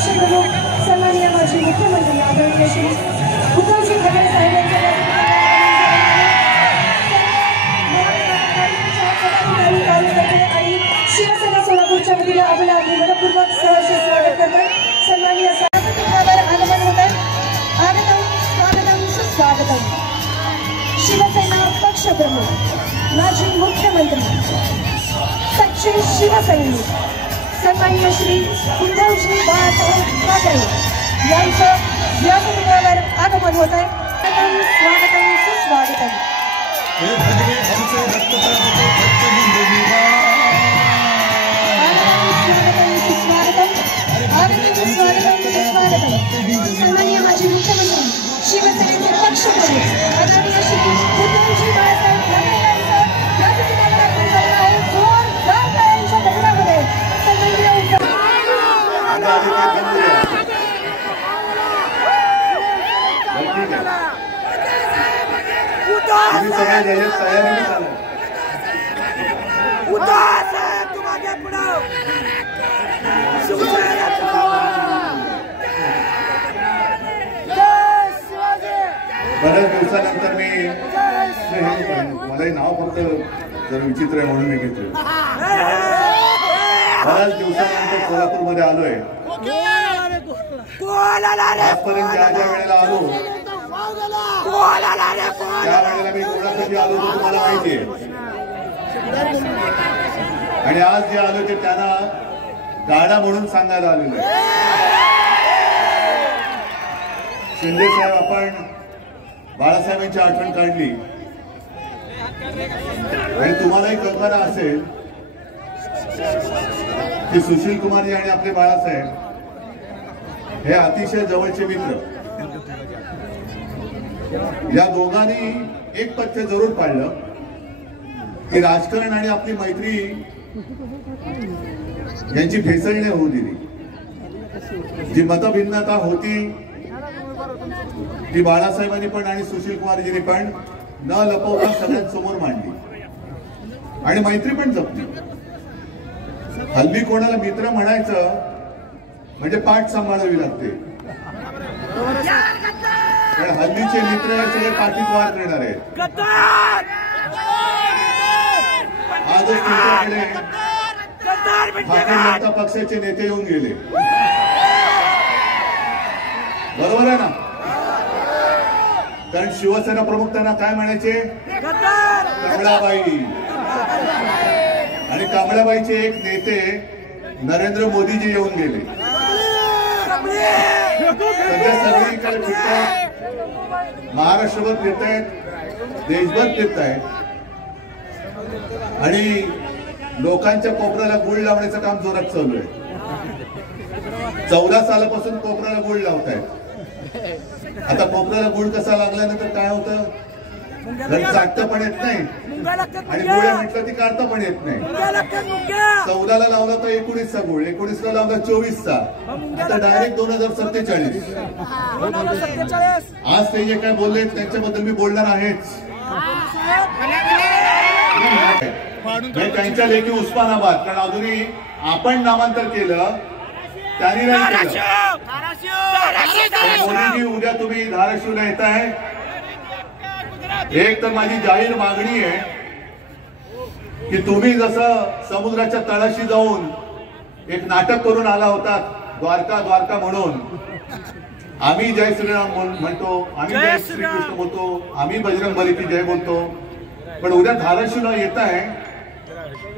राष्ट्रप्रमुख सन्माननीय माजी मुख्यमंत्री आदरणीय श्री उद्धवजी ठाकरे साहेबांच्या आणि शिवसेना सोलापूरच्या वतीने आपलं अगदी मनपूर्वक सहर्ष स्वागत करतात। सन्माननीय स्वागतावर आगमन होत आहे। आगतम स्वागतम सुस्वागतम। शिवसेना पक्षप्रमुख माजी मुख्यमंत्री सच्चे शिवसैनिक सन्माननीय श्री उद्धवजी ठाकरे यांचं व्यासपीठावर आगमन होत आहे। स्वागतम सुस्वागतम। सन्माननीय माजी मुख्यमंत्री शिवसेनेचे पक्षप्रमुख आदरणीय श्री उद्धवजी ठाकरे यांचं व्यासपीठावर आगमन करत आहे। जोरदार टाळ्यांच्या गजरामध्ये सन्माननीय बऱ्याच दिवसानंतर मी मलाही नाव फक्त जर विचित्र आहे म्हणून मी घेतलं। बऱ्याच दिवसानंतर सोलापूरमध्ये आलोय। आजपर्यंत ज्या ज्या वेळेला आलो त्या वेळेला मी कोणासाठी आलो ते तुम्हाला माहिती आहे। आणि आज जे आलो ते त्यांना गाडा म्हणून सांगायला आलेलो आहे। शिंदे साहेब, आपण बाळासाहेबांची आठवण काढली आणि तुम्हालाही कल्पना असेल की सुशील कुमारजी आणि आपले बाळासाहेब हे अतिशय जवळचे मित्र। या दोघांनी एक पथ्य जरूर पाळलं की राजकारण आणि आपली मैत्री यांची भेसळ होऊ दिली। जी मतभिन्नता होती ती बाळासाहेबांनी पण आणि सुशील कुमारजींनी पण न लपवता सगळ्यांसमोर मांडली आणि मैत्री पण जपली। हल्ली कोणाला मित्र म्हणायचं म्हणजे पाठ सांभाळावी लागते, पण हल्लीचे मित्र हे सगळे पाठीत वार करणार आहेत। आजच तुमच्याकडे भारतीय जनता पक्षाचे नेते येऊन गेले, बरोबर आहे ना? कारण शिवसेना प्रमुख त्यांना काय म्हणायचे? कमळाबाई। आणि कमळाबाईचे एक नेते नरेंद्र मोदीजी येऊन गेले। सध्या सगळीकडे फिरतायत, महाराष्ट्रभर फिरतायत, देशभर फिरतायत आणि लोकांच्या कोपऱ्याला गुळ लावण्याचं काम जोरात चालू आहे। 14 सालापासून कोपऱ्याला गुळ लावतायत। आता कोपऱ्याला गुळ कसा लागल्यानंतर काय होतं? चाटता पण येत नाही आणि गुळ्या म्हटलं ती काढता पण येत नाही। 14ला लावला तर 19चा गुळ, 19ला लावला 24चा, आता डायरेक्ट 2047। आज ते जे काय बोलले त्यांच्याबद्दल मी बोलणार आहेच। त्यांच्या लेखी उस्मानाबाद, कारण अजूनही आपण नामांतर केलं त्यांनी नाही केलं। मोदीजी, उद्या तुम्ही धाराशिवला येत आहे। एक तर माझी जाहीर मागणी आहे की तुम्ही जसं समुद्राच्या तळाशी जाऊन एक नाटक करून आला होता द्वारका द्वारका म्हणून, आम्ही जय श्रीराम म्हणतो, आम्ही जय श्रीकृष्ण बोलतो, आम्ही बजरंगबली की जय बोलतो, पण उद्या धाराशिवला येत आहे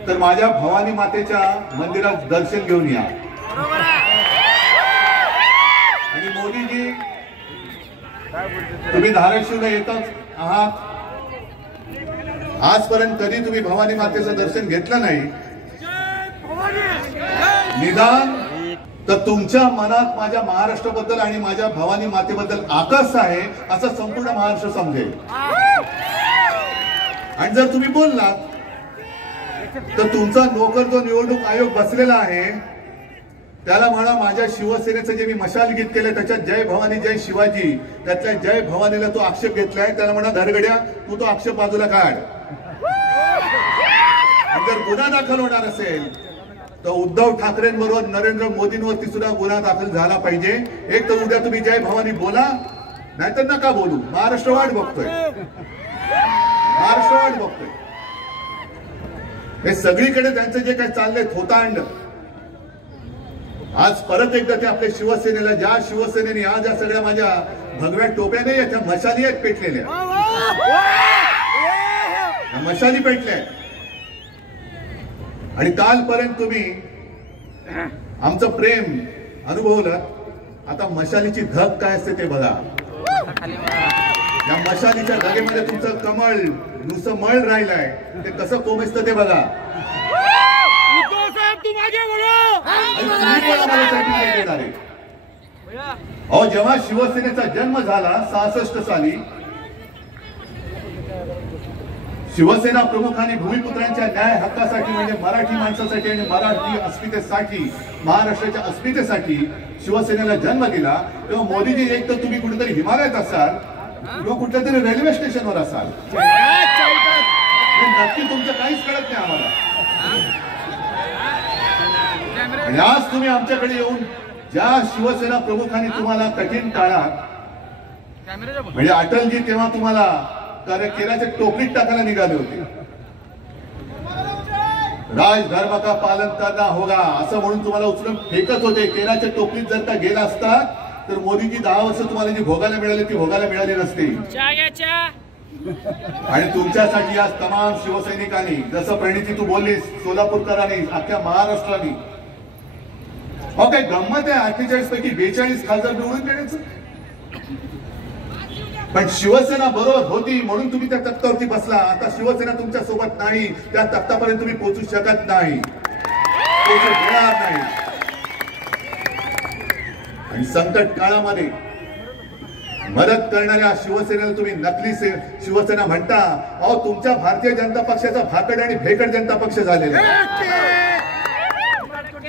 तर माझ्या भवानी मातेच्या मंदिरात दर्शन घेऊन या। आणि मोदीजी, तुम्ही धाराशिवला येतच आहात, आजपर्यंत कधी तुम्ही भवानी मातेचं दर्शन घेतलं नाही, निदान तर तुमच्या मनात माझ्या महाराष्ट्राबद्दल आणि माझ्या भवानी मातेबद्दल आकर्ष आहे असं संपूर्ण महाराष्ट्र समजेल। आणि जर तुम्ही बोललात तर तुमचा नोकर जो निवडणूक आयोग बसलेला आहे त्याला म्हणा माझ्या शिवसेनेचं जे मी मशाल गीत केलं त्याच्यात जय भवानी जय शिवाजी, त्यातल्या जय भवानीला तो आक्षेप घेतलाय, त्याला म्हणा धरगड्या तू तो आक्षेप बाजूला काढ। जर गुन्हा दाखल होणार असेल तर उद्धव ठाकरेंबरोबर नरेंद्र मोदींवरती सुद्धा गुन्हा दाखल झाला पाहिजे. एक तर उद्या तुम्ही जय भवानी बोला, नाहीतर नका बोलू. महाराष्ट्र वाट बघतोय, महाराष्ट्र वाट बघतोय. हे सगळीकडे त्यांचं जे काही चाललंय थोतांड, आज परत एकदा ते आपल्या शिवसेनेला, ज्या शिवसेनेने आज या सगळ्या माझ्या भगव्या टोप्या नाही, त्या मशाली आहेत पेटलेल्या, मशाली पेटल्या. आणि कालपर्यंत तुम्ही आमचं प्रेम अनुभवलं, आता मशालीची धग काय असते ते बघा. या मशालीच्या धगेमध्ये तुमचं कमळ नुसतं मळ राहिलंय, ते कसं कोमेसतं ते बघा. अहो, जेव्हा शिवसेनेचा जन्म झाला 66 साली, शिवसेना प्रमुखांनी भूमिपुत्रांच्या न्याय हक्कासाठी, म्हणजे मराठी माणसासाठी आणि मराठी अस्मितेसाठी, महाराष्ट्राच्या अस्मितेसाठी शिवसेनेला जन्म दिला. तेव्हा मोदीजी एक तर तुम्ही कुठेतरी हिमालयात असाल किंवा कुठल्या तरी रेल्वे स्टेशनवर असाल, नक्की तुमचं काहीच कळत नाही आम्हाला. आणि आज तुम्ही आमच्याकडे येऊन ज्या शिवसेना प्रमुखांनी तुम्हाला कठीण काळात, म्हणजे अटलजी तेव्हा तुम्हाला केराच्या टोपलीत टाकायला निघाले होते, राजधर्म का पालन करना होगा असं म्हणून तुम्हाला उचलून फेकत होते. केराच्या टोपलीत जर का गेला असता तर मोदीजी 10 वर्ष तुम्हाला जी भोगायला मिळाली ती भोगायला मिळाली नसती. आणि तुमच्यासाठी आज तमाम शिवसैनिकांनी, जसं प्रणिती तू बोललीस, सोलापूरकरांनी, अख्ख्या महाराष्ट्राने, अहो काय गंमत आहे 48 पैकी 42 खासदार निवडून देण्याचं. पण शिवसेना बरोबर होती म्हणून तुम्ही त्या तख्तावरती बसला. आता शिवसेना तुमच्या सोबत नाही, त्या तख्तापर्यंत तुम्ही पोहोचू शकत नाही, पोहोचू देणार नाही. आणि संकट काळामध्ये मदत करणाऱ्या शिवसेनेला तुम्ही नकली शिवसेना म्हणता. अहो, तुमच्या भारतीय जनता पक्षाचा भाकड आणि भेकड जनता पक्ष झालेला आहे.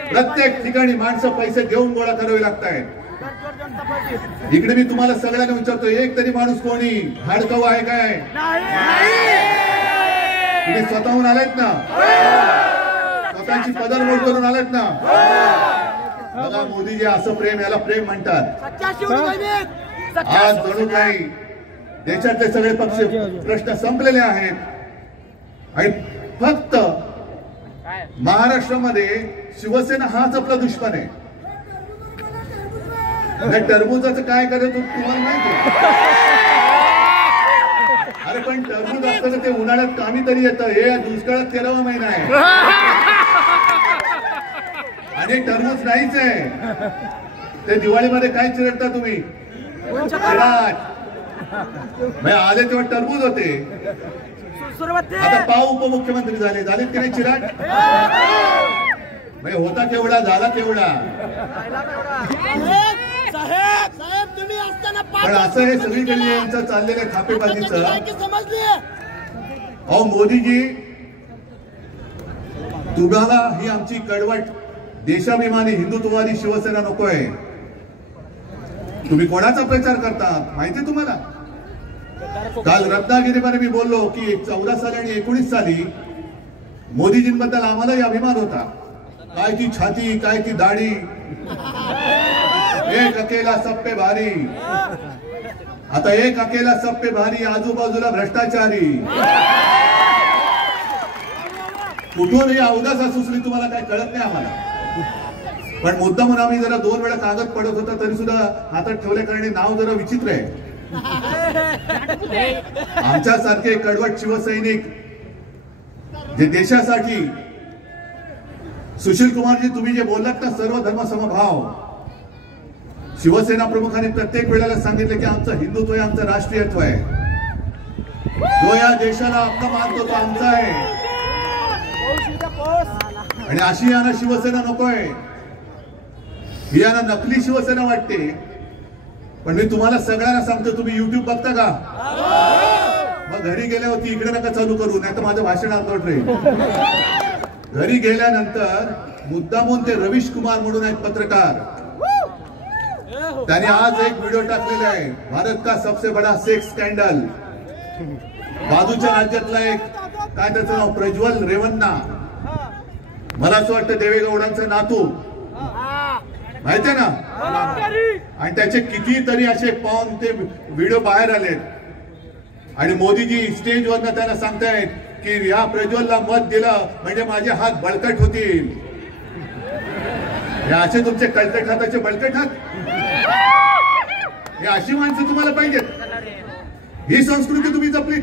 प्रत्येक ठिकाणी माणसं पैसे देऊन गोळा करावे लागत आहेत. इकडे मी तुम्हाला सगळ्यांना विचारतो, एक तरी माणूस कोणी हाडकाऊ आहे काय? तुम्ही स्वतःहून आलात ना, स्वतःची पदरमोड करून आलात ना. बघा मोदीजी, असं प्रेम, याला प्रेम म्हणतात. आज जणू काही देशातले सगळे पक्ष प्रश्न संपलेले आहेत आणि फक्त महाराष्ट्रामध्ये शिवसेना हाच आपला दुश्मन आहे. टरबूजाचं काय करायचं तुम्हाला माहिती आहे? अरे पण टरबूज असताना ते उन्हाळ्यात कामी तरी येतं, हे दुष्काळात 13वा महिना आहे आणि टरबूज नाहीच आहे. ते दिवाळीमध्ये काय चिरडता तुम्ही? चिराट. आले तेव्हा टरबूज होते, आता पाव उपमुख्यमंत्री झाले की नाही चिराट? होता केवढा, झाला केवढा. पण असं हे सगळीकडे यांचं चाललेलं थापेबाजीचं. अहो मोदीजी, तुम्हाला ही आमची कडवट देशाभिमानी हिंदुत्ववादी शिवसेना नको आहे. तुम्ही कोणाचा प्रचार करता माहिती तुम्हाला? काल रत्नागिरीमध्ये मी बोललो की 14 साली आणि 19 साली मोदीजींबद्दल आम्हालाही अभिमान होता. काय ती छाती, काय ती दाढी, एक अकेला सब पे भारी. आता एक अकेला सब पे भारी, आजूबाजूला भ्रष्टाचारी. कुठून ही अवदासा सुचली तुम्हाला काय कळत नाही आम्हाला. पण मुद्दा म्हणून आम्ही जरा 2 वेळा कागद पडत होता तरी सुद्धा हातात ठेवल्या कारणे नाव जरा विचित्र आहे. आमच्यासारखे कडवट शिवसैनिक जे देशासाठी, सुशील कुमारजी तुम्ही जे बोललात ना, सर्व धर्म समभाव, शिवसेना प्रमुखांनी प्रत्येक वेळेला सांगितलं की आमचं हिंदुत्व आहे, आमचं राष्ट्रीयत्व आहे, जो या देशाला आपला मानतो तो आमचा आहे. आणि अशी यांना शिवसेना नकोय, ही यांना नकली शिवसेना वाटते. पण मी तुम्हाला सगळ्यांना सांगतो, तुम्ही युट्यूब बघता का? मग घरी गेल्यावरती इकडे नका चालू करू, नाही तर माझं भाषण अर्धवट राहील. घरी गेल्यानंतर मुद्दामून ते रवीश कुमार म्हणून आहेत पत्रकार, त्यांनी आज एक व्हिडिओ टाकलेला आहे, भारत का सबसे बडा सेक्स स्कॅन्डल. बाजूच्या राज्यातला एक काय त्याचं नाव, प्रज्वल रेवन्ना, मला असं वाटतं देवेगौडांचं नातू माहितीये ना, आणि त्याचे कितीतरी असे पाहून ते व्हिडिओ बाहेर आलेत आणि मोदीजी स्टेजवरनं त्यांना सांगतायत की या प्रज्वलला मत दिलं म्हणजे माझे हात बळकट होतील. हे असे तुमचे कळकट हाताचे बळकट हात, हे अशी माणसं तुम्हाला पाहिजेत. ही संस्कृती तुम्ही जपली.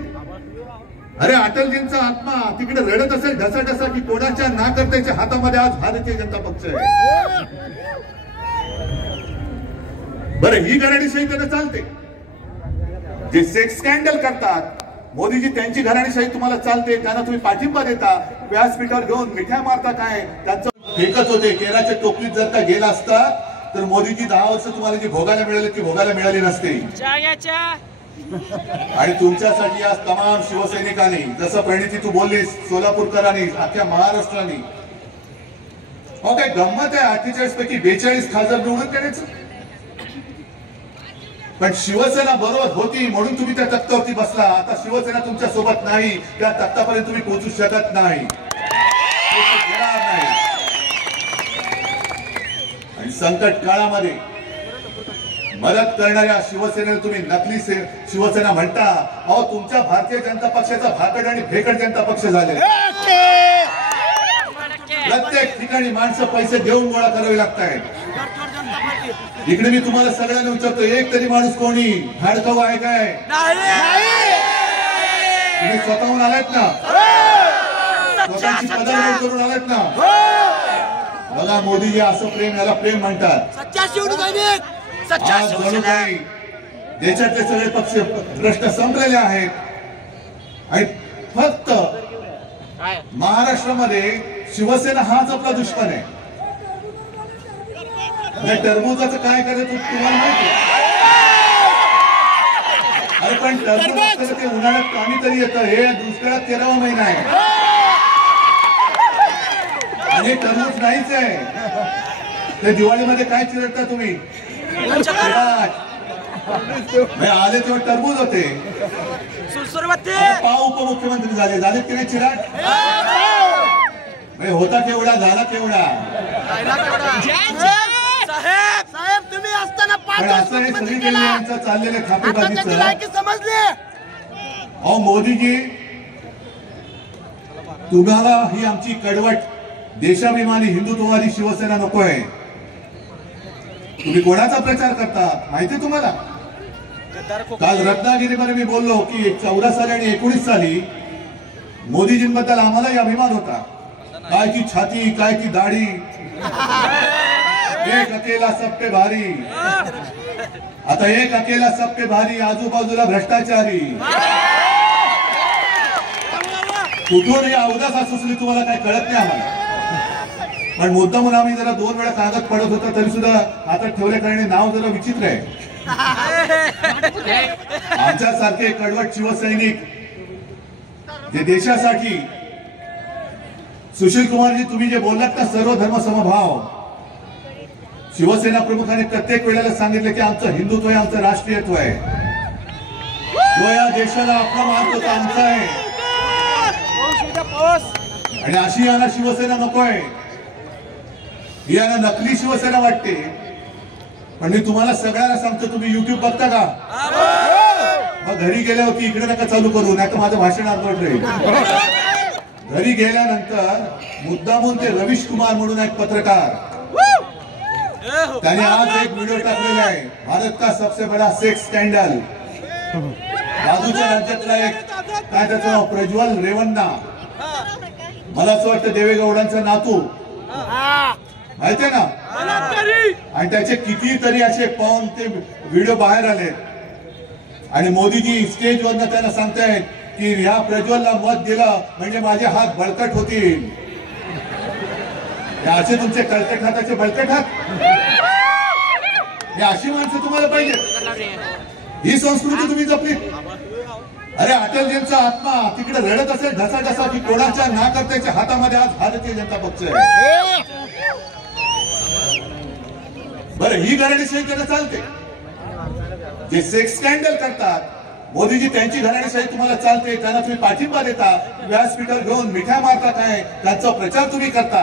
अरे अटलजींचा आत्मा तिकडे रडत असेल ढसाढसा की कोणाच्या नाकर्त्याच्या हातामध्ये आज भारतीय जनता पक्ष आहे. बरं, ही घराणेशाही त्यांना चालते. जे सेक्स स्कॅन्डल करतात मोदीजी, त्यांची घराणेशाही तुम्हाला चालते, त्यांना तुम्ही पाठिंबा देता. व्यासपीठावर घेऊन मिठ्या मारता. काय त्यांचं फेकत होते. केराच्या टोपलीत जर का गेला असता तर मोदीजी 10 वर्ष तुम्हाला जी भोगायला मिळाली ती भोगायला मिळाली नसते. आणि तुमच्यासाठी आज तमाम शिवसैनिकांनी, जसं प्रणिती तू बोललीस, सोलापूरकरांनी, अख्ख्या महाराष्ट्राने, हो काय गंमत आहे 48 पैकी 42 खासदार निवडून करायचं. पण शिवसेना बरोबर होती म्हणून तुम्ही त्या तख्तावरती बसला. आता शिवसेना तुमच्या सोबत नाही, त्या तख्तापर्यंत तुम्ही पोहोचू शकत नाही. आणि संकट काळामध्ये मदत करणाऱ्या शिवसेनेला तुम्ही नकली शिवसेना म्हणता. अहो, तुमच्या भारतीय जनता पक्षाचा भाकड आणि भेकड जनता पक्ष झाले. प्रत्येक ठिकाणी माणसं पैसे देऊन गोळा करावे लागतायत. इकडे मी तुम्हाला सगळ्यांना विचारतो, एक तरी माणूस कोणी हाडकाऊ आहे काय? तुम्ही स्वतःहून आलात ना, स्वतःची पदर करून आलात ना. बघा मोदीजी, असं प्रेम, याला प्रेम म्हणतात. आज जणू काही देशातले सगळे पक्ष प्रश्न संपलेले आहेत आणि फक्त महाराष्ट्रामध्ये शिवसेना हाच आपला दुश्मन आहे. टरबुजाचं काय करायचं तुम्हाला माहिती? अरे पण टरबूज ते उन्हाळ्यात पाणी तरी येतं. हे दुष्काळात 13वा महिना आहे आणि टरबूज नाहीच आहे. ते दिवाळीमध्ये काय चिरडता तुम्ही? आले तेव्हा टरबूज होते. पाव उपमुख्यमंत्री झाले की नाही चिराट? होता केवढा, झाला केवढा. साहेब तुम्ही असताना 5 वर्ष चाललेले खातेबाजीचं समजले. अहो मोदीजी, तुम्हाला ही आमची कडवट देशाभिमानी हिंदुत्ववादी शिवसेना नको आहे. तुम्ही कोणाचा प्रचार करता माहिती तुम्हाला? काल रत्नागिरीमध्ये मी बोललो की 14 साली आणि 19 साली मोदीजींबद्दल आम्हालाही अभिमान होता. काय की छाती, काय की दाढी, एक अकेला सब पे भारी. आता एक अकेला सब पे भारी, आजूबाजूला भ्रष्टाचारी. कुठून ही अवदासा सुचली तुम्हाला काय कळत नाही आम्हाला. पण मुद्दा म्हणून आम्ही जरा 2 वेळा कागद पडत होता तरी सुद्धा हातात ठेवले कारण नाव जरा विचित्र आहे. आमच्यासारखे कडवट शिवसैनिक जे देशासाठी, सुशील कुमारजी तुम्ही जे बोललात ना, सर्व धर्म समभाव, शिवसेना प्रमुखांनी प्रत्येक वेळेला सांगितलं की आमचं हिंदुत्व आहे, आमचं राष्ट्रीयत्व आहे. जो या देशाला आपला मान तो आमचा आहे. आणि अशी यांना शिवसेना नको आहे. ही यांना नकली शिवसेना वाटते. पण मी तुम्हाला सगळ्यांना सांगतो, तुम्ही युट्यूब बघता का? मग घरी गेल्यावरती इकडे नका चालू करू, नाही तर माझं भाषण अर्धवट राहील. घरी गेल्यानंतर मुद्दामून ते रवीश कुमार म्हणून एक पत्रकार, त्याने आज एक व्हिडिओ टाकलेला आहे, भारत का सबसे बडा सेक्स स्कॅन्डल. बाजूच्या राज्यातला एक काय त्याचं नाव, प्रज्वल रेवन्ना. मला असं वाटतं देवेगौडांचा नातू माहितीये ना, आणि त्याचे कितीतरी असे पाहून ते व्हिडिओ बाहेर आले आणि मोदीजी स्टेजवरनं त्यांना सांगतायत की ह्या प्रज्वलला मत दिलं म्हणजे माझे हात बळकट होतील. हे असे तुमचे कळकट हाताचे बळकट हात, हे अशी माणसं तुम्हाला पाहिजे. ही संस्कृती तुम्ही जपली. अरे अटलजींचा आत्मा तिकडे रडत असेल ढसाढसा की कोणाच्या नाकर्त्याच्या हातामध्ये आज भारतीय जनता पक्ष आहे. बरं, ही घराणेशाही त्यांना चालते. जे सेक्स स्कॅन्डल करतात मोदीजी, त्यांची घराणेशाही तुम्हाला चालते, त्यांना तुम्ही पाठिंबा देता. व्यासपीठावर घेऊन मिठ्या मारता. काय त्यांचा प्रचार तुम्ही करता.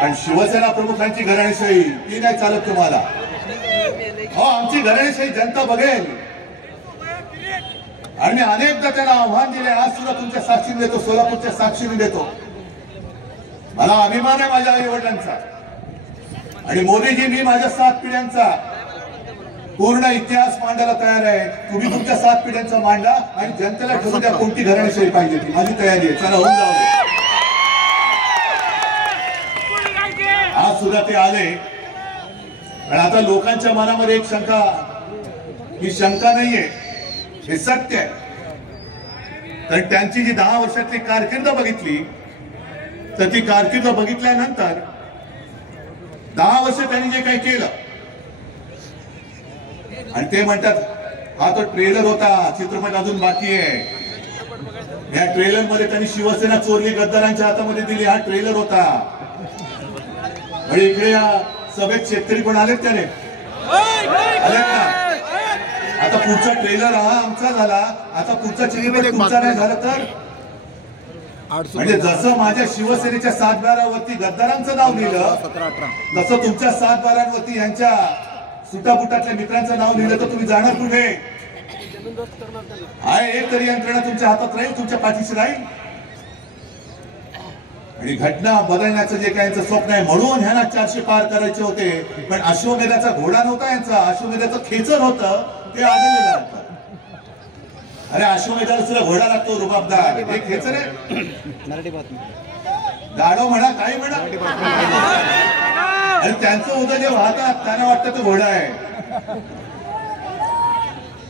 पण शिवसेना प्रमुखांची घराणेशाही ती नाही चालत तुम्हाला. हो, आमची घराणेशाही जनता बघेल. आणि मी अनेकदा त्यांना आव्हान दिले, आज सुद्धा तुमच्या साक्षीने देतो, सोलापूरच्या साक्षीने देतो. मला अभिमान आहे माझ्या आई वडिलांचा. आणि मोदीजी, मी माझ्या 7 पिढ्यांचा पूर्ण इतिहास मांडायला तयार आहे. तुम्ही तुमच्या 7 पिढ्यांचा मांडा आणि जनतेला ठरवू द्या कोणती घराणेशाही पाहिजे ती. माझी तयारी आहे. चला, होऊन जाऊ दे. आज सुद्धा ते आले. पण आता लोकांच्या मनामध्ये एक शंका, ही शंका नाहीये, हे सत्य आहे. कारण त्यांची जी 10 वर्षातली कारकीर्द बघितली, तर ती कारकीर्द बघितल्यानंतर 10 वर्ष त्यांनी जे काही केलं, आणि ते म्हणतात हा तो ट्रेलर होता, चित्रपट अजून बाकी आहे. या ट्रेलर मध्ये त्यांनी शिवसेना चोरली, गद्दारांच्या हातामध्ये दिली, हा ट्रेलर होता. आणि इकडे या सभेत शेतकरी पण आलेत, त्याने आलेत ना. आता पुढचा ट्रेलर हा आमचा झाला, आता पुढचा चित्रपट तुमचा नाही झाला तर. म्हणजे जसं माझ्या शिवसेनेच्या 7-12वरती गद्दारांचं नाव लिहिलं, तसं तुमच्या 7-12वरती यांच्या सुटापुटातल्या मित्रांचं नाव लिहिलं तर तुम्ही जाणार कुठे? आहे एक तरी यंत्रणा तुमच्या हातात राहील, तुमच्या पाठीशी राहील. आणि घटना बदलण्याचं जे काही यांचं स्वप्न आहे, म्हणून ह्यांना 400 पार करायचे होते. पण अश्वमेधाचा घोडा नव्हता यांचा, अश्वमेधाचं खेचर होतं, ते आढळलेलं होतं. अरे अश्वमेधाला सुद्धा घोडा लागतो, रुबाबदार. हे खेचर आहे, गाडो म्हणा, काही म्हणा. आणि त्यांचं उद्या जे वाहतात त्यांना वाटतं तो घोडा आहे.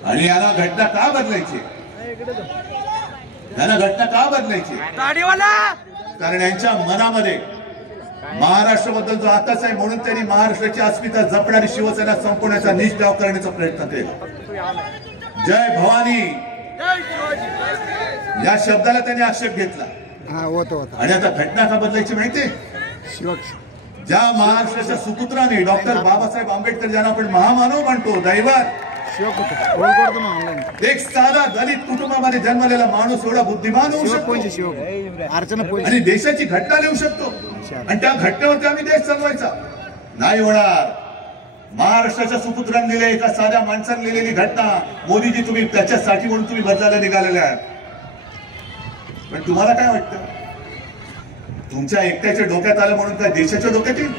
आणि यांना घटना का बदलायची? यांना घटना का बदलायची? कारण यांच्या मनामध्ये महाराष्ट्राबद्दल जो आकाश आहे, म्हणून त्यांनी महाराष्ट्राची अस्मिता जपणारी शिवसेना संपवण्याचा निष्ठाव करण्याचा प्रयत्न केला. जय भवानी या शब्दाला त्यांनी आक्षेप घेतला. आणि आता घटना का बदलायची माहिती? ज्या महाराष्ट्राच्या सुपुत्राने डॉक्टर बाबासाहेब आंबेडकर, ज्यांना आपण महामानव म्हणतो, दैवत, एक साधा दलित कुटुंबामध्ये जन्मलेला माणूस एवढा बुद्धिमान होऊ शकतो आणि देशाची घटना लिहू शकतो. आणि त्या घटनेवरती आम्ही देश चालवायचा नाही होणार. महाराष्ट्राच्या सुपुत्रांनी लिहिले, एका साध्या माणसाने लिहिलेली घटना. मोदीजी, तुम्ही त्याच्यासाठी म्हणून तुम्ही बदलायला निघालेले आहात. पण तुम्हाला काय वाटतं, तुमच्या एकट्याच्या डोक्यात आलं म्हणून काय देशाच्या डोक्यात येईल?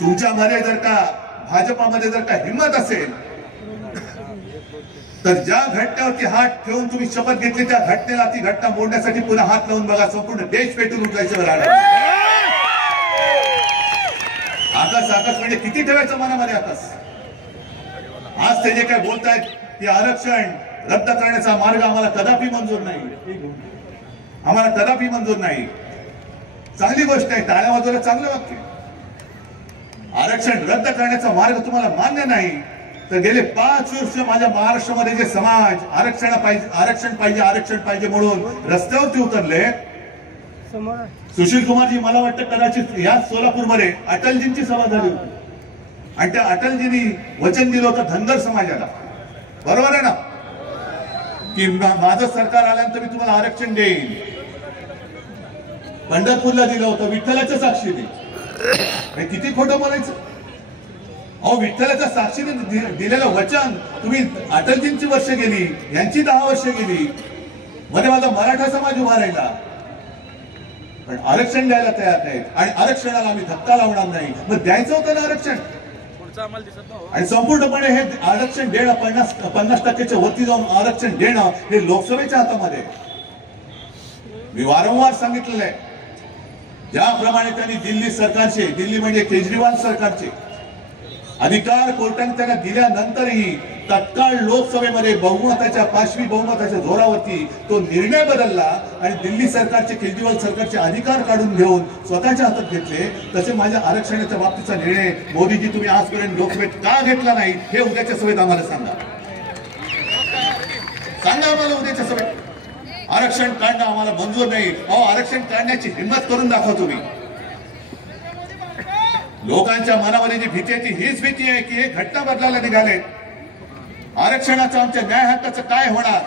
तुमच्यामध्ये जर का, भाजपामध्ये जर का हिंमत असेल, तर ज्या घटनेवरती हात ठेवून तुम्ही शपथ घेतली, त्या घटनेला, ती घटना मोडण्यासाठी पुन्हा हात लावून बघा. संपूर्ण देश पेटून उठवायचं राहणार. आकाश आकाश म्हणजे किती ठेवायचं मनामध्ये आकाश? आज ते जे काय बोलतायत की आरक्षण रद्द करण्याचा मार्ग आम्हाला कदापि मंजूर नाही, आम्हाला कदापि मंजूर नाही. चांगली गोष्ट आहे, टाळ्या वाजवलं, चांगलं वाक्य. आरक्षण रद्द करण्याचा मार्ग तुम्हाला मान्य नाही, तर गेले 5 वर्ष माझ्या महाराष्ट्रामध्ये जे समाज आरक्षण पाहिजे म्हणून रस्त्यावरती उतरले. सुशील कुमारजी, मला वाटतं कदाचित या सोलापूरमध्ये अटलजींची सभा झाली होती आणि त्या अटलजींनी वचन दिलं होतं धनगर समाजाला, बरोबर आहे ना, की माझं सरकार आल्यानंतर मी तुम्हाला आरक्षण देईन. पंढरपूरला दिलं होतं, विठ्ठलाच्या साक्षीने. किती खोटं बोलायचं? अहो, विठ्ठलाच्या साक्षीने दिलेलं वचन तुम्ही, अटलजींची वर्ष गेली, यांची 10 वर्ष गेली, मध्ये माझा मराठा समाज उभा राहिला, पण आरक्षण द्यायला तयार नाहीत. आणि आरक्षणाला आम्ही धक्का लावणार नाही. मग द्यायचं होतं ना आरक्षण, आणि संपूर्णपणे हे आरक्षण देणं, 50% वरती जाऊन आरक्षण देणं, हे लोकसभेच्या हातामध्ये. मी वारंवार सांगितलेलं आहे, ज्याप्रमाणे त्यांनी दिल्ली सरकारचे, दिल्ली म्हणजे केजरीवाल सरकारचे अधिकार कोर्टाने त्यांना दिल्यानंतरही तत्काळ लोकसभेमध्ये बहुमताच्या, पाशवी बहुमताच्या जोरावरती तो निर्णय बदलला आणि दिल्ली सरकारचे, केजरीवाल सरकारचे अधिकार काढून घेऊन स्वतःच्या हातात घेतले. तसे माझ्या आरक्षणाच्या बाबतीचा निर्णय मोदीजी तुम्ही आजपर्यंत लोकसभेत का घेतला नाही, हे उद्याच्या सभेत आम्हाला सांगा. सांगा आम्हाला उद्याच्या सभेत. आरक्षण काढणं आम्हाला मंजूर नाही. अहो, आरक्षण काढण्याची हिंमत करून दाखवा तुम्ही. लोकांच्या मनामध्ये जी भीती आहे, हीच भीती आहे की हे घटना बदलायला निघाले. आरक्षणाचं, आमच्या न्याय हक्काचं काय होणार?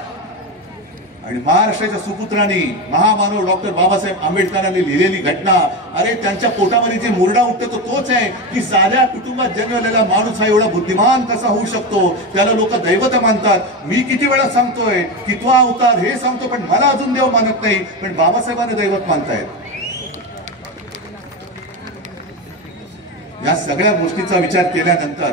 आणि महाराष्ट्राच्या सुपुत्रांनी महामानव डॉक्टर बाबासाहेब आंबेडकरांनी लिहिलेली घटना, अरे त्यांच्या पोटामध्ये जे मुरडा उठतो तो तोच आहे की साध्या कुटुंबात जन्मलेला माणूस हा एवढा बुद्धिमान कसा होऊ शकतो, त्याला लोक दैवत मानतात. मी किती वेळा सांगतोय कितवा अवतार हे सांगतो, पण मला अजून देव मानत नाही, पण बाबासाहेबांनी दैवत मानतायत. या सगळ्या गोष्टीचा विचार केल्यानंतर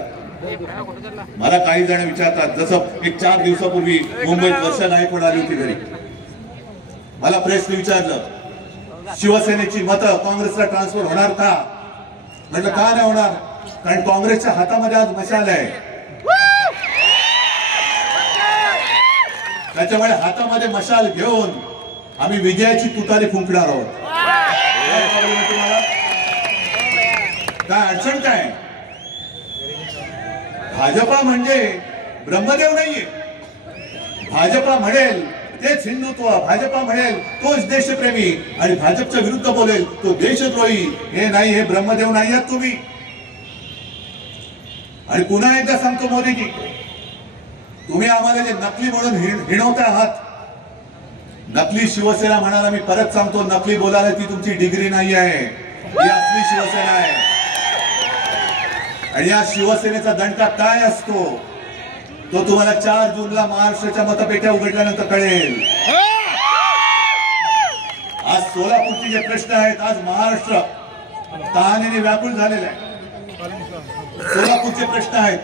मला काही जण विचारतात, जसं एक 4 दिवसापूर्वी मुंबईत वर्षा नायकवड आली होती घरी, मला प्रेसने विचारलं शिवसेनेची मतं काँग्रेसला ट्रान्सफर होणार का? म्हटलं का नाही होणार, कारण काँग्रेसच्या हातामध्ये आज मशाल आहे, त्याच्यामुळे हातामध्ये मशाल घेऊन आम्ही विजयाची तुतारी फुंकणार आहोत. तुम्हाला काय अडचण काय? भाजपा म्हणजे ब्रह्मदेव नाहीये. भाजपा म्हणेल तेच हिंदुत्व, भाजपा म्हणेल तोच देशप्रेमी, आणि भाजपच्या विरुद्ध बोलेल तो देशद्रोही. हे नाही, हे ब्रह्मदेव नाही आहात तुम्ही. आणि पुन्हा एकदा सांगतो मोदीजी, तुम्ही आम्हाला जे नकली म्हणून हिणवता आहात, नकली शिवसेना म्हणाला, मी परत सांगतो, नकली बोलायला ती तुमची डिग्री नाही आहे, ही असली शिवसेना आहे. आणि या शिवसेनेचा दणका काय असतो तो तुम्हाला 4 जूनला महाराष्ट्राच्या मतपेट्या उघडल्यानंतर कळेल. आज सोलापूरचे जे प्रश्न आहेत, आज महाराष्ट्र तहानेने व्याकुळ झालेला आहे. सोलापूरचे प्रश्न आहेत,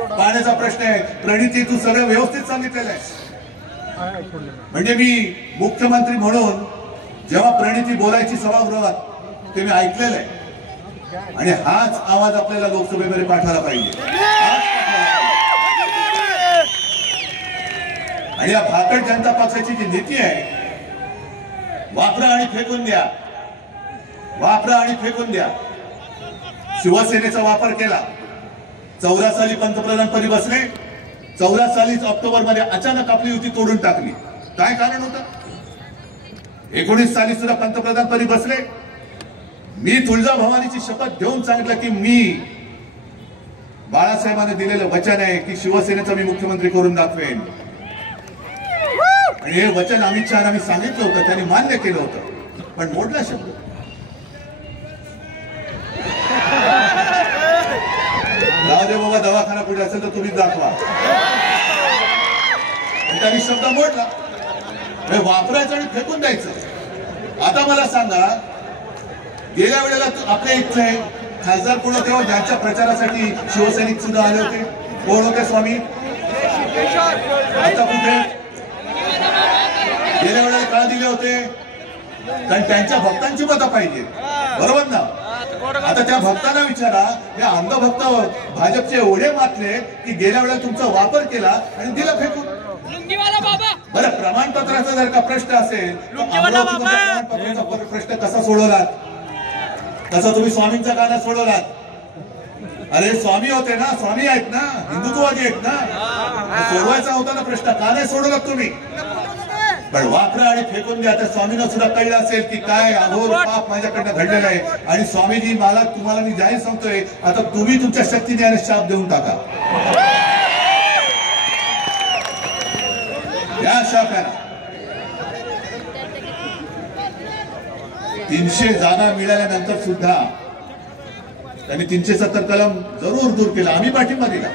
पाण्याचा प्रश्न आहे. प्रणिती तू सगळं व्यवस्थित सांगितलेलं आहे. म्हणजे मी मुख्यमंत्री म्हणून जेव्हा प्रणिती बोलायची सभागृहात ते मी ऐकलेलं आहे, आणि हाच आवाज आपल्याला लोकसभेमध्ये पाठवायला पाहिजे. आणि या भाकड जनता पक्षाची जी नीती आहे, वापरा आणि फेकून द्या, वापरा आणि फेकून द्या. शिवसेनेचा वापर केला, 14 साली पंतप्रधानपदी बसले, 14 सालीच ऑक्टोबर मध्ये अचानक आपली युती तोडून टाकली. काय कारण होतं? 19 साली सुद्धा पंतप्रधानपदी बसले. मी तुळजाभवानीची शपथ घेऊन सांगितलं की मी बाळासाहेबांनी दिलेलं वचन आहे की शिवसेनेचा मी मुख्यमंत्री करून दाखवेन. आणि हे वचन अमित शहानी सांगितलं होतं, त्यांनी मान्य केलं होतं, पण मोडला शब्द. जाऊ दे बाबा, दवाखाना कुठे असेल तर तुम्ही दाखवा. त्यांनी शब्द मोडला. वापरायचं आणि फेकून द्यायचं. आता मला सांगा, गेल्या वेळेला आपल्या इथले खासदार कोण होते ज्यांच्या प्रचारासाठी शिवसैनिक सुद्धा आले होते? कोण होते स्वामी? आता कुठे? गेल्या वेळेला का दिले होते? कारण त्यांच्या भक्तांची मतं पाहिजे, बरोबर ना? आता त्या भक्तांना विचारा, या अंधभक्त भाजपचे एवढे मातले की गेल्या वेळेला तुमचा वापर केला आणि दिला फेकून. बरं, प्रमाणपत्राचा जर का प्रश्न असेल, प्रमाणपत्राचा प्रश्न कसा सोडवलात? तसा तुम्ही स्वामींचा का नाही सोडवलात? अरे स्वामी होते ना, स्वामी आहेत ना, हिंदुत्ववादी आहेत ना, सोडवायचा होता ना प्रश्न, का नाही सोडवलात तुम्ही? पण वापरा आणि फेकून द्या. त्या स्वामींना सुद्धा कळलं असेल की काय अघोर पाप माझ्याकडनं घडलेलं आहे. आणि स्वामीजी, मला तुम्हाला मी जाहीर सांगतोय, आता तुम्ही तुमच्या शक्तीने आणि शाप देऊन टाका. या शाखाना 300 जागा मिळाल्यानंतर सुद्धा त्यांनी 370 कलम जरूर दूर केला. आम्ही पाठिंबा दिला.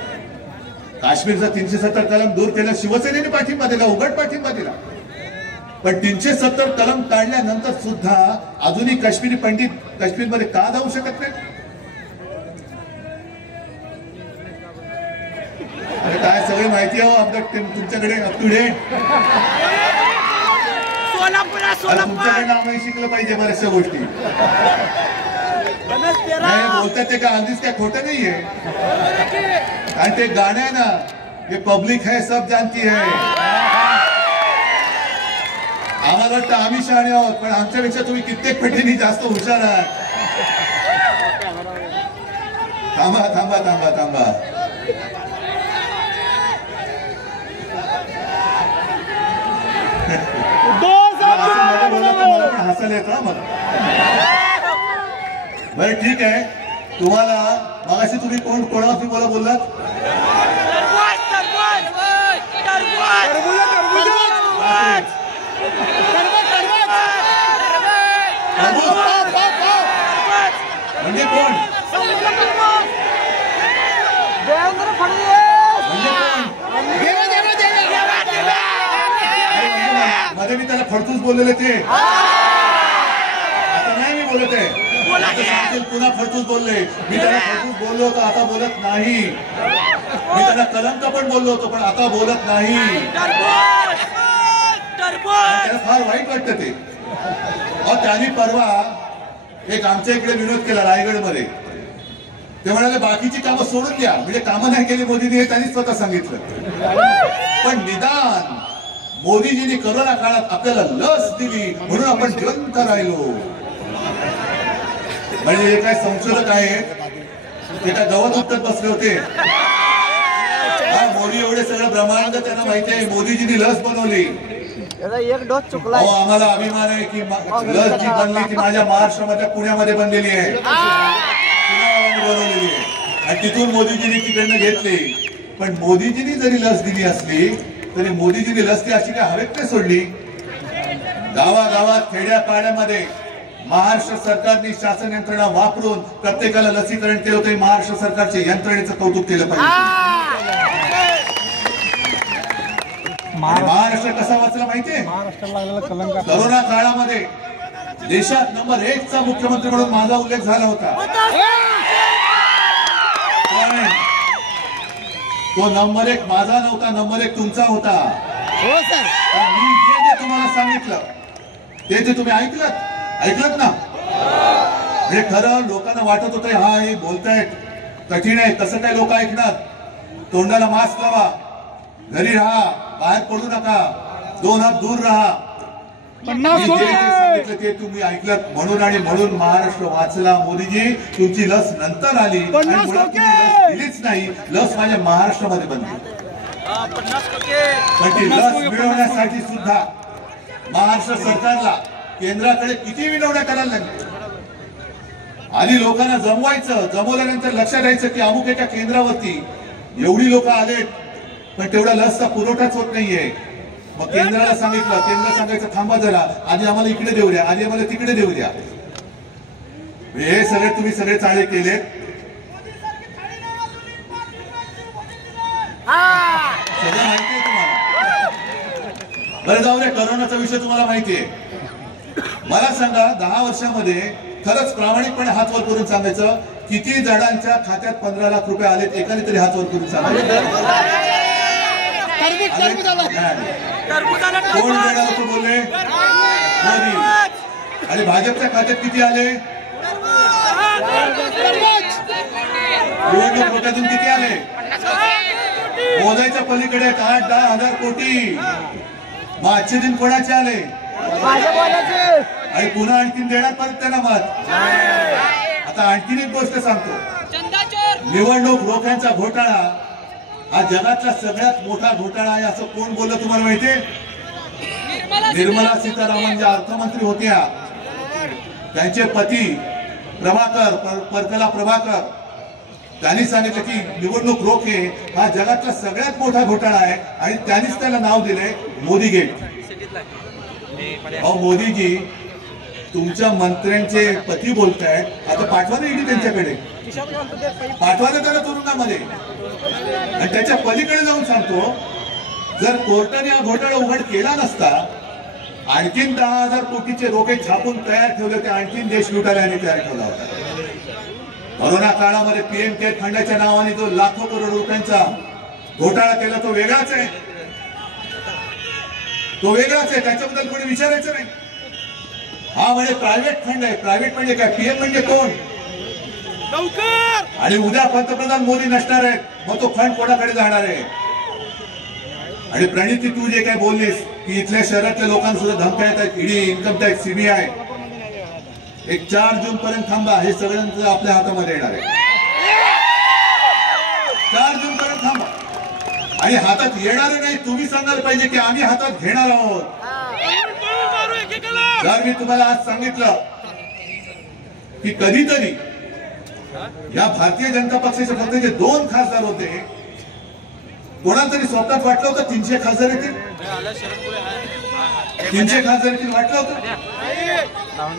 काश्मीरचा 370 कलम दूर केला, शिवसेनेने पाठिंबा दिला, उघड पाठिंबा दिला. पण 370 कलम काढल्यानंतर सुद्धा अजूनही काश्मीरी पंडित काश्मीरमध्ये का जाऊ शकत नाही? काय सगळी माहिती आहे अपडेट तुमच्याकडे, अप टू डेट. तुमच्याकडे आम्ही शिकलं पाहिजे बऱ्याचशा गोष्टी. बोलतात ते काय अगदीच काय खोटं नाहीये. आणि ते गाणं आहे ना, हे पब्लिक है सब जानती है. आम्हाला वाटतं आम्ही शहाणे आहोत, पण आमच्यापेक्षा तुम्ही कित्येक पटीने जास्त हुशार आहात. थांबा थांबा थांबा थांबा. मला पण हसायला येतं मला. बरं ठीक आहे, तुम्हाला मगाशी तुम्ही कोणावरती बोललात? म्हणजे कोण? देवेंद्र फडणवीस म्हणजे कोण? मध्ये मी त्याला फडतूस बोललेले ते, आता नाही मी बोलत आहे. पुन्हा फडतूस बोलले. मी त्याला फडतूस बोललो होतो, आता बोलत नाही. मी त्याला कलंक पण बोललो होतो, पण आता बोलत नाही. त्याला फार वाईट वाटतं ते. त्यांनी परवा एक आमच्या इकडे विनोद केला रायगडमध्ये. ते म्हणाले बाकीची कामं सोडून द्या, म्हणजे कामं नाही केली मोदींनी, हे त्यांनी स्वतः सांगितलं. पण निदान मोदीजींनी कोरोना काळात आपल्याला लस दिली म्हणून आपण जिवंत राहिलो. म्हणजे हे काय संशोधक आहेत, ते काय गवत उपटत बसले होते. मोदी एवढे सगळं ब्रह्मांड त्यांना माहिती आहे. मोदीजींनी लस बनवली. एक डोस चुकला. आम्हाला अभिमान आहे की लस जी बनली ती माझ्या महाराष्ट्रामध्ये पुण्यामध्ये बनलेली आहे, बनवलेली आहे. आणि तिथून मोदीजींनी तिकडनं घेतली. पण मोदीजींनी जरी लस दिली असली तरी मोदीजींनी लस ती अशी काय हवेत नाही सोडली. गावागावात खेड्यापाड्यामध्ये महाराष्ट्र सरकारने शासन यंत्रणा वापरून प्रत्येकाला लसीकरण केलं होतं. महाराष्ट्र सरकारच्या यंत्रणेचं कौतुक केलं पाहिजे. महाराष्ट्र कसा वाचला माहितीये? कोरोना काळामध्ये देशात नंबर 1 चा मुख्यमंत्री म्हणून माझा उल्लेख झाला होता. तो नंबर 1 माझा नव्हता, नंबर 1 तुमचा होता. मी जे तुम्हाला सांगितलं ते तुम्ही ऐकलत ना. हे खरं लोकांना वाटत होतं हा हे बोलतायत कठीण आहे, कसं काय लोक ऐकणार. तोंडाला मास्क लावा, घरी राहा, बाहेर पडू नका, 2 हात दूर राहा. सांगितलं ते तुम्ही ऐकलत म्हणून आणि म्हणून महाराष्ट्र वाचला. मोदीजी तुमची लस नंतर आली आणि मुळात तुम्ही लस दिलीच नाही. लस माझ्या महाराष्ट्रामध्ये बनली. पण ती लस मिळवण्यासाठी सुद्धा महाराष्ट्र सरकारला केंद्राकडे किती विनवण्या करायला लागल्या. आधी लोकांना जमवायचं, जमवल्यानंतर लक्षात यायचं की अमुक एका केंद्रावरती एवढी लोक आलेत पण तेवढा लसचा पुरवठाच होत नाहीये. मग केंद्राला सांगितलं, केंद्र सांगायचं थांबा जरा, आधी आम्हाला इकडे देऊ द्या, आधी आम्हाला तिकडे देऊ द्या. हे सगळे तुम्ही सगळे चाळे केले. सगळं माहितीये तुम्हाला. बरं जाऊ दे, कोरोनाचा विषय तुम्हाला माहितीये. मला सांगा 10 वर्षामध्ये खरंच प्रामाणिकपणे हात वर करून सांगायचं किती जणांच्या खात्यात 15 लाख रुपये आलेत? एकाने तरी हात वर करून सांगायचं. कोण देणार होतं बोलले? मोदी. आणि भाजपच्या खात्यात किती आले? निवडणूक कोट्यातून किती आले? मोजायच्या पलीकडे 8-10 हजार कोटी. मग आजचे दिन कोणाचे आले? आणि पुन्हा आणखीन देणार परत त्यांना मत. आता आणखीन एक गोष्ट सांगतो. निवडणूक रोख्यांचा घोटाळा हा जगातला सगळ्यात मोठा घोटाळा आहे असं कोण बोललं तुम्हाला माहितीये? निर्मला सीतारामन ज्या अर्थमंत्री होत्या त्यांचे पती प्रभाकर, परकला प्रभाकर, त्यांनी सांगितलं की निवडणूक रोखे हा जगातला सगळ्यात मोठा घोटाळा आहे आणि त्यांनीच त्याला नाव दिले मोदी गेट. अहो मोदीजी, तुमच्या मंत्र्यांचे पती बोलतायत, आता पाठवा ना ईडी त्यांच्याकडे, पाठवा ना त्याला तुरुंगामध्ये. आणि त्याच्या पलीकडे जाऊन सांगतो, जर कोर्टाने हा घोटाळा उघड केला नसता, आणखीन 10,000 कोटीचे रोखे छापून तयार ठेवले होते, आणखीन देश लुटायला यांनी तयार ठेवला होता. कोरोना काळामध्ये पीएम केअर फंडाच्या नावाने जो लाखो करोड रुपयांचा घोटाळा केला तो वेगळाच आहे, तो वेगळाच आहे, त्याच्याबद्दल कोणी विचारायचं नाही. हा म्हणजे प्रायव्हेट फंड आहे. प्रायव्हेट म्हणजे काय? पीएम म्हणजे कोण? आणि उद्या पंतप्रधान मोदी नसणार आहेत, मग तो फंड कोणाकडे जाणार आहे? आणि प्रणिती, तू जे काय बोललीस की इथल्या शहरातल्या लोकांना सुद्धा धमक्या येत आहेत, ईडी, इन्कम टॅक्स, सीबीआय, एक 4 जून पर्यंत थांबा, हे सगळ्यांचं आपल्या हातामध्ये येणार आहे. 4 जून पर्यंत थांबा. आणि हातात येणार नाही, तुम्ही सांगायला पाहिजे की आम्ही हातात घेणार आहोत. जर मी तुम्हाला आज सांगितलं की कधीतरी या भारतीय जनता पक्षाचे फक्त जे 2 खासदार होते, कोणाला तरी स्वप्नात वाटलं होतं 300 खासदार येतील? 300 खासदार येतील वाटलं होतं?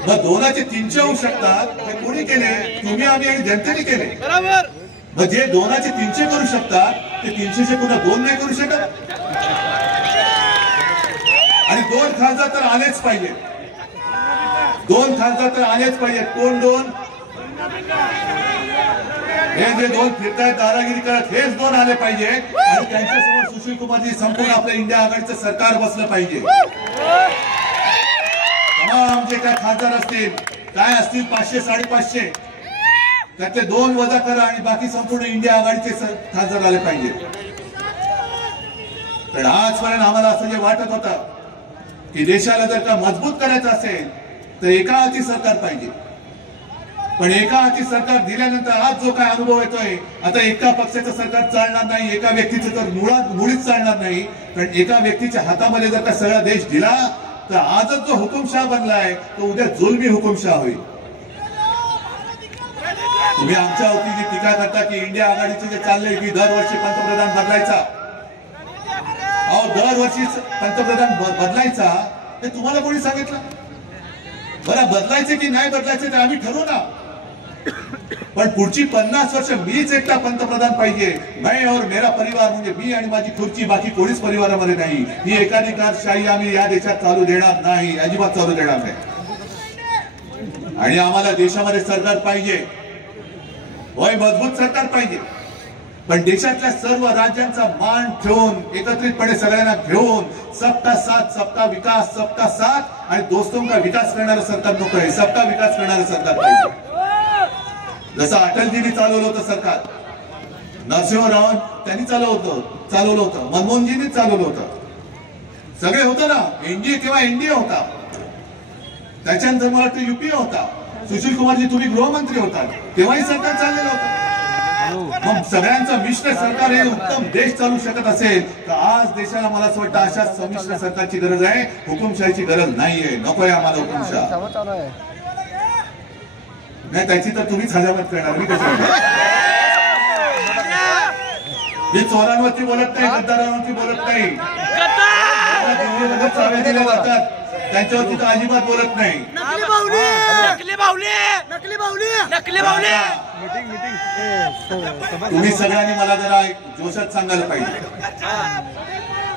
मग 2चे 300 होऊ शकतात हे कोणी केले? तुम्ही, आम्ही आणि जनतेने केले. बरोबर. मग जे 2चे 300 करू शकतात ते 300चे पुन्हा 2 नाही करू शकत. आणि 2 खासदार तर आलेच पाहिजे. 2 खासदार तर आलेच पाहिजे. कोण 2? हे जे 2 फिरतायत दादागिरी करत हेच 2 आले पाहिजे. आणि त्यांच्यासमोर सुशील कुमारजी संपूर्ण आपलं इंडिया आघाडीचं सरकार बसलं पाहिजे. तमाम जे काय खासदार असतील, काय असतील 500 550, त्यातले 2 वजा करा आणि बाकी संपूर्ण इंडिया आघाडीचे खासदार आले पाहिजे. पण आजपर्यंत आम्हाला असं जे वाटत होतं की देशाला जर का मजबूत करायचं असेल तर एका हाती सरकार पाहिजे. पण एका हाती सरकार दिल्यानंतर आज जो काय अनुभव येतोय, आता एका पक्षाचं सरकार चालणार नाही, एका व्यक्तीचं तर मुळीच चालणार नाही. पण एका व्यक्तीच्या हातामध्ये जर का सगळा देश दिला तर आजच जो हुकुमशाह बनलाय तो उद्या जुलमी हुकुमशाह होईल. तुम्ही आमच्यावरती जी टीका करता की इंडिया आघाडीचं जे चाललंय की दरवर्षी पंतप्रधान बदलायचा, अहो दरवर्षी पंतप्रधान बदलायचा हे तुम्हाला कोणी सांगितलं? बरं, बदलायचे की नाही बदलायचे ते आम्ही ठरवू ना. पण पुढची 50 वर्ष मीच एकटा पंतप्रधान पाहिजे. मैं और मेरा परिवार, म्हणजे मी आणि माझी खुर्ची, बाकी कोणीच परिवारामध्ये नाही. ही एकाधिकारशाही आम्ही या देशात चालू देणार नाही, अजिबात चालू देणार नाही. आणि आम्हाला देशामध्ये सरकार पाहिजे, होय मजबूत सरकार पाहिजे. पण देशातल्या सर्व राज्यांचा मान ठेवून एकत्रितपणे सगळ्यांना घेऊन सबका साथ सबका विकास सबका साथ आणि दोस्तों का विकास करणारं सरकार नको आहे, सबका विकास करणारं सरकार पाहिजे. जसं अटलजींनी चालवलं होतं सरकार, नरसिंहराव त्यांनी चालवलं होतं, मनमोहनजींनी चालवलं होतं, सगळे होतं ना. एनडीए तेव्हा एनडीए होता, त्याच्यानंतर मला वाटतं युपीए होता. सुशील कुमारजी तुम्ही गृहमंत्री होता, तेव्हाही सरकार चाललेलं होतं. मग सगळ्यांचं मिश्र सरकार हे उत्तम देश चालू शकत असेल तर आज देशाला मला असं वाटतं अशा संमिश्र सरकारची गरज आहे, हुकुमशाहीची गरज नाहीये. नकोय आम्हाला हुकुमशाह. नाही त्याची तर तुम्हीच हजामत करणार, मी कसं? जे चोरांवरती बोलत नाही, गद्दारांवरती बोलत नाही, चाव्या दिल्या जातात त्यांच्यावरती तर अजिबात बोलत नाही. तुम्ही सगळ्यांनी मला जरा जोशात सांगायला पाहिजे.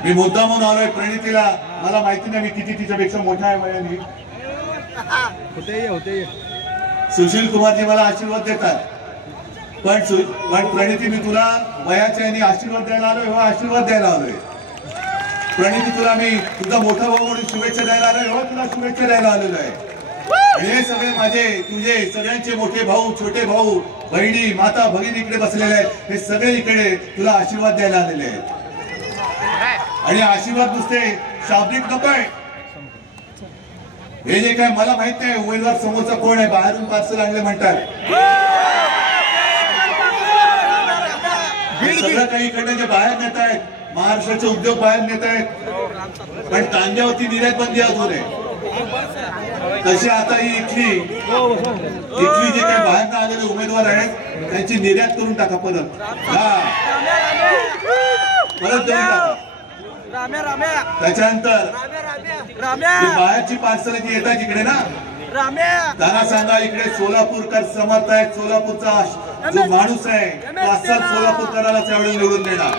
मी मुद्दा म्हणून आलोय प्रणितीला, मला माहिती नाही मी किती तिच्यापेक्षा मोठा आहे वयाने. सुशील कुमारजी मला आशीर्वाद देतात, पण प्रणिती मी तुला वयाच्या याने आशीर्वाद द्यायला आलोय, हो आशीर्वाद द्यायला आलोय. प्रणिती तुला मी तुझा मोठा भाऊ म्हणून शुभेच्छा द्यायला आलोय, हो तुला शुभेच्छा द्यायला आलेलो आहे. हे सगळे माझे तुझे सगळ्यांचे मोठे भाऊ, छोटे भाऊ, बहिणी, माता, भगिनी इकडे बसलेले आहेत, हे सगळे इकडे तुला आशीर्वाद द्यायला आलेले आहेत. आणि आशीर्वाद नुसते शाब्दिक नकोय. हे जे काय मला माहित नाही उमेदवार समोरचा कोण आहे, बाहेरून पार्सल आणले म्हणतात, सगळं काही इकडे जे बाहेर नेत आहेत, महाराष्ट्राचे उद्योग बाहेर नेत आहेत, पण कांद्यावरती निर्यात बंदी अजून आहे. तशी आता ही इथली जे काही बाहेर आलेले उमेदवार आहेत त्यांची निर्यात करून टाका परत. देऊन टाका. त्याच्यानंतर बाहेरची पार्सल जी येतात इकडे ना, त्यांना सांगा इकडे सोलापूरकर समर्थ आहेत, सोलापूरचा जो माणूस आहे तो असाच सोलापूरकराला त्यावेळी निवडून देणार.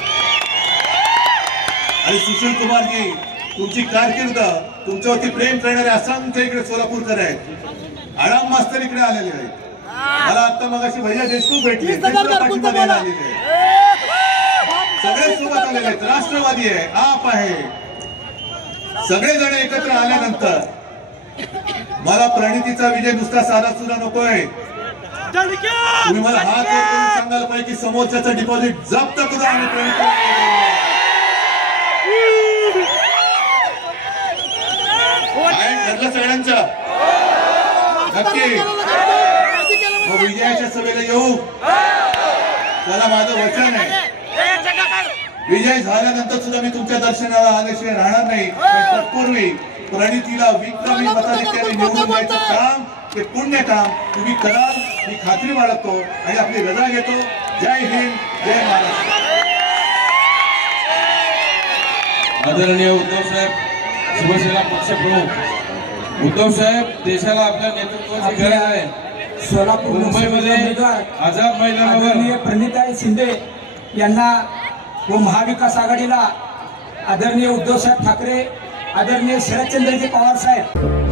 आणि सुशील कुमारजी तुमची कारकीर्द, तुमच्यावरती प्रेम करणारे असंख्य इकडे सोलापूरकर आहेत. आराम मास्तर इकडे आलेले आहेत. मला आता मग अशी भैया देशमुख भेटले, पाठिंबा आलेले आहेत, सगळे सोबत आलेले आहेत. राष्ट्रवादी आहे, आप आहे, सगळेजण एकत्र आल्यानंतर मला प्रणितीचा विजय नुसता साधा सुद्धा नकोय. तुम्ही मला हात करून सांगायला पाहिजे की समोरच्याचं डिपॉझिट जप्त करू आणि प्रणितीला ठरलं सगळ्यांच्या नक्की. मग विजयाच्या सभेला येऊ. त्याला माझं वचन आहे, विजय झाल्यानंतर सुद्धा मी तुमच्या दर्शनाला आल्याशिवाय राहणार नाही. तत्पूर्वी प्रणितीला विक्रमी मताधिक्याने निवडून द्यायचं काम, ते पुण्य काम तुम्ही कराल ही खात्री बाळगतो आणि आपली रजा घेतो. जय हिंद, जय महाराष्ट्र. आदरणीय उद्धव साहेब शिवसेना पक्षप्रमुख उद्धव साहेब, देशाला आपल्या नेतृत्वाची गरज आहे. सोलापूर मुंबईमध्ये आझाद मैदानावर प्रणिताई शिंदे यांना व महाविकास आघाडीला आदरणीय उद्धवसाहेब ठाकरे, आदरणीय शरदचंद्रजी पवार साहेब